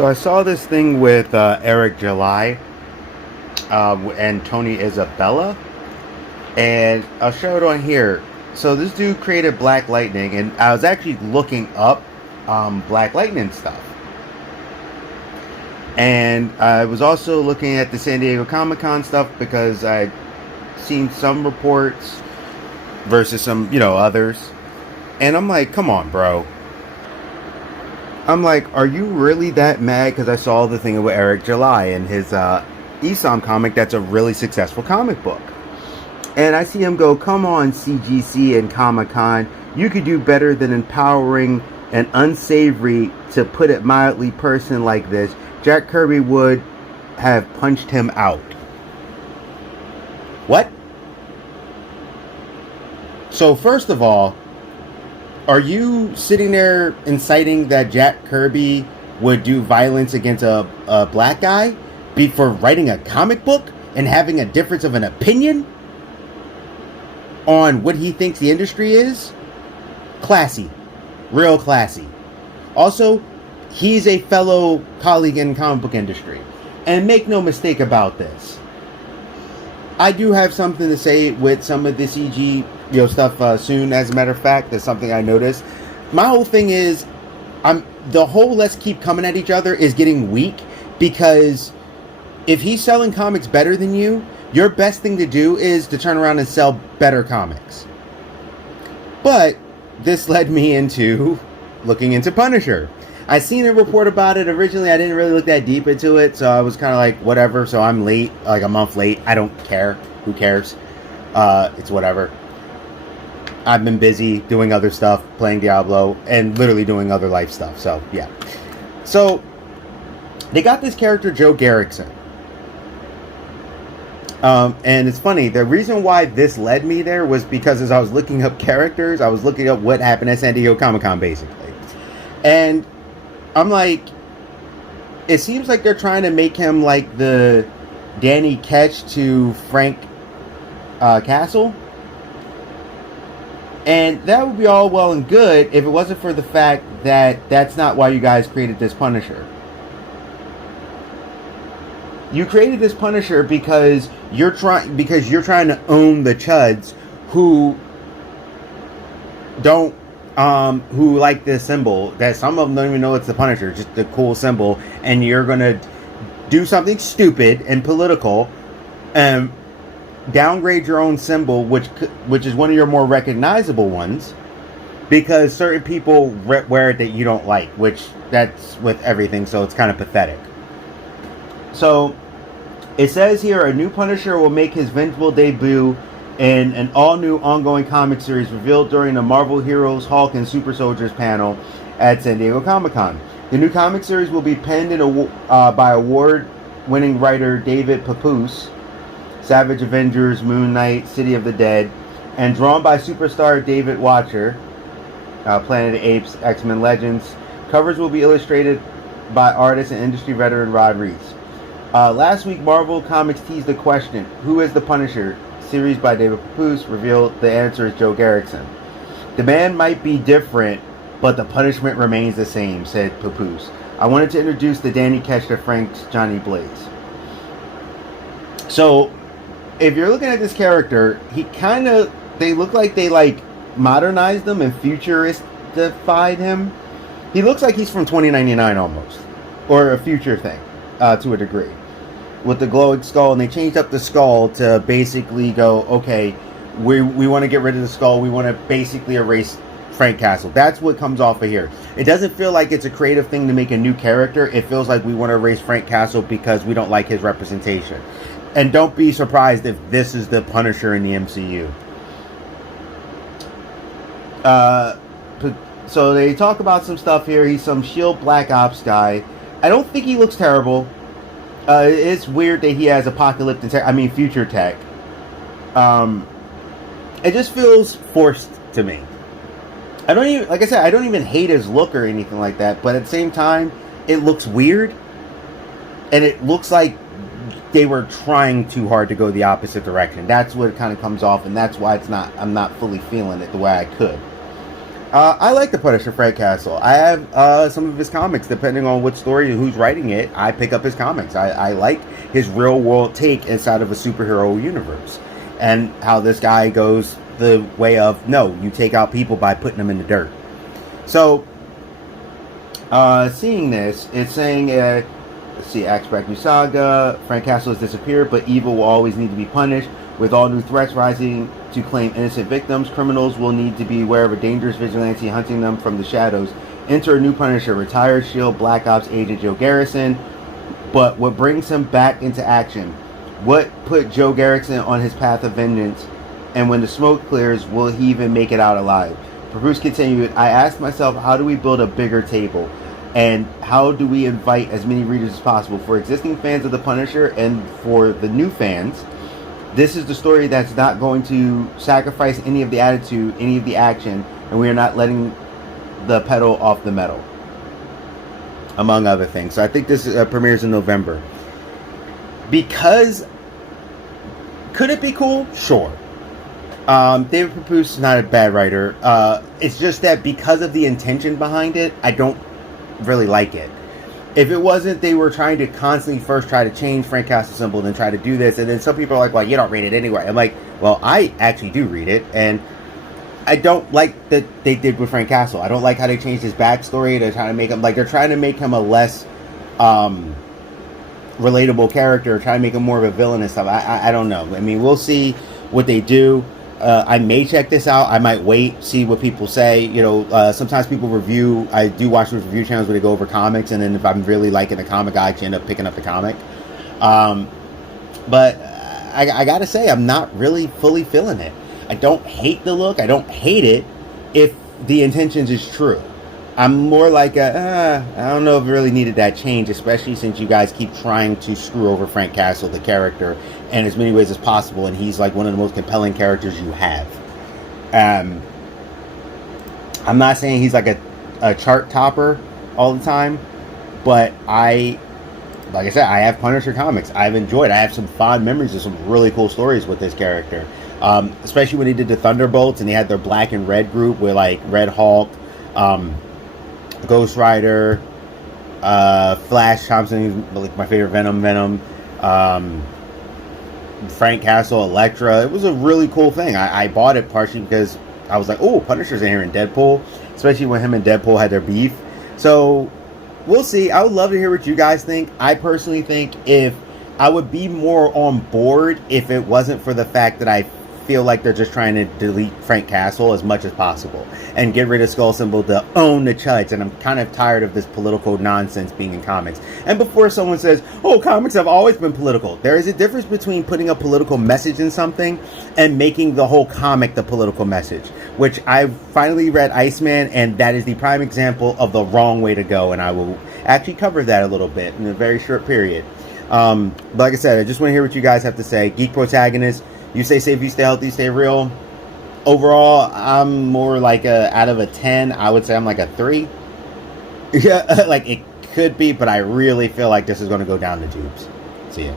So I saw this thing with Eric July and Tony Isabella, and I'll show it on here. So this dude created Black Lightning, and I was actually looking up Black Lightning stuff. And I was also looking at the San Diego Comic-Con stuff because I'd seen some reports versus some, others. And I'm like, come on, bro. I'm like, are you really that mad? Because I saw the thing with Eric July and his ESOM comic that's a really successful comic book. And I see him go, come on, CGC and Comic-Con. You could do better than empowering an unsavory, to put it mildly, person like this. Jack Kirby would have punched him out. What? So first of all, are you sitting there inciting that Jack Kirby would do violence against a black guy for writing a comic book and having a difference of an opinion on what he thinks the industry is? Classy. Real classy. Also, he's a fellow colleague in the comic book industry. And make no mistake about this, I do have something to say with some of the CG stuff soon. As a matter of fact, that's something I noticed. My whole thing is, the whole let's keep coming at each other is getting weak, because if he's selling comics better than you, your best thing to do is to turn around and sell better comics. But this led me into looking into Punisher. I seen a report about it originally. I didn't really look that deep into it, so I was kind of like, whatever. So I'm late, like a month late. I don't care. Who cares? It's whatever. I've been busy doing other stuff, playing Diablo, and literally doing other life stuff. So, yeah. So, they got this character, Joe Garrickson. And it's funny, the reason why this led me there was because as I was looking up characters, I was looking up what happened at San Diego Comic-Con, basically. And I'm like, it seems like they're trying to make him like the Danny Ketch to Frank Castle. And that would be all well and good if it wasn't for the fact that that's not why you guys created this Punisher. You created this Punisher because you're trying to own the chuds who don't who like this symbol, that some of them don't even know it's the Punisher, just the cool symbol, and you're gonna do something stupid and political and downgrade your own symbol, which is one of your more recognizable ones, because certain people wear it that you don't like, which that's with everything, so it's kind of pathetic. So it says here, a new Punisher will make his vengeful debut in an all-new ongoing comic series revealed during the Marvel Heroes, Hulk, and Super Soldiers panel at San Diego Comic-Con. The new comic series will be penned by award-winning writer David Papoose, Savage Avengers, Moon Knight, City of the Dead, and drawn by superstar David Watcher, Planet of the Apes, X-Men Legends. Covers will be illustrated by artist and industry veteran Rod Reese. Last week, Marvel Comics teased the question, who is the Punisher? Series by David Papoose revealed the answer is Joe Garrickson. The man might be different, but the punishment remains the same, said Papoose. I wanted to introduce the Danny Ketch to Frank's Johnny Blaze. So, if you're looking at this character, they look like they modernized him and futuristified him. He looks like he's from 2099 almost, or a future thing, to a degree, with the glowing skull. And they changed up the skull to basically go, okay, we want to get rid of the skull. We want to basically erase Frank Castle. That's what comes off of here. It doesn't feel like it's a creative thing to make a new character. It feels like we want to erase Frank Castle because we don't like his representation. And don't be surprised if this is the Punisher in the MCU. So they talk about some stuff here. He's some S.H.I.E.L.D. Black Ops guy. I don't think he looks terrible. It's weird that he has future tech. It just feels forced to me. I don't even hate his look or anything like that, but at the same time, it looks weird. And it looks like they were trying too hard to go the opposite direction. That's what it kind of comes off, and that's why I'm not fully feeling it the way I could. I like the Punisher, Frank Castle. I have some of his comics, depending on which story and who's writing it. I pick up his comics. I like his real world take inside of a superhero universe, and how this guy goes the way of no, you take out people by putting them in the dirt. So, seeing this, it's saying, let's see, Axbrack New Saga, Frank Castle has disappeared, but evil will always need to be punished. With all new threats rising to claim innocent victims, criminals will need to be aware of a dangerous vigilante hunting them from the shadows. Enter a new Punisher, retired S.H.I.E.L.D. Black Ops agent Joe Garrison. But what brings him back into action? What put Joe Garrison on his path of vengeance? And when the smoke clears, will he even make it out alive? Bruce continued, I asked myself, how do we build a bigger table? And how do we invite as many readers as possible? For existing fans of the Punisher and for the new fans, this is the story that's not going to sacrifice any of the attitude, any of the action, and we are not letting the pedal off the metal, among other things. So I think this premieres in November. Because, could it be cool? Sure. David Papoose is not a bad writer. It's just that because of the intention behind it, I don't really like it. If it wasn't, they were trying to constantly first try to change Frank Castle symbol, then try to do this, and then some people are like, well, you don't read it anyway. I'm like, well, I actually do read it, and I don't like that they did with Frank Castle. I don't like how they changed his backstory. They're trying to make him, like, they're trying to make him a less relatable character, trying to make him more of a villain and stuff. I don't know. I mean, we'll see what they do. I may check this out. I might wait, see what people say. You know, sometimes people review. I do watch those review channels where they go over comics, and then if I'm really liking the comic, I actually end up picking up the comic. But I gotta say, I'm not really fully feeling it. I don't hate the look. I don't hate it if the intentions is true. I'm more like I don't know if it really needed that change, especially since you guys keep trying to screw over Frank Castle, the character, in as many ways as possible, and he's like one of the most compelling characters you have. I'm not saying he's like a chart topper all the time, but like I said, I have Punisher comics. I've enjoyed. I have some fond memories of some really cool stories with this character, especially when he did the Thunderbolts and they had their black and red group with like Red Hulk, Ghost Rider, Flash Thompson, like my favorite Venom, Frank Castle, Elektra. It was a really cool thing. I bought it partially because I was like, oh, Punisher's in here in Deadpool, especially when him and Deadpool had their beef. So we'll see. I would love to hear what you guys think. I personally think if I would be more on board if it wasn't for the fact that I feel like they're just trying to delete Frank Castle as much as possible and get rid of Skull Symbol to own the chuds, and I'm kind of tired of this political nonsense being in comics. And before someone says, oh, comics have always been political, there is a difference between putting a political message in something and making the whole comic the political message, which I've finally read Iceman, and that is the prime example of the wrong way to go, and I will actually cover that a little bit in a very short period. But like I said, I just want to hear what you guys have to say. Geek Protagonist, you stay safe, you stay healthy, stay real. Overall, I'm more like out of a 10, I would say I'm like a 3. Yeah, like it could be, but I really feel like this is going to go down the tubes. See ya.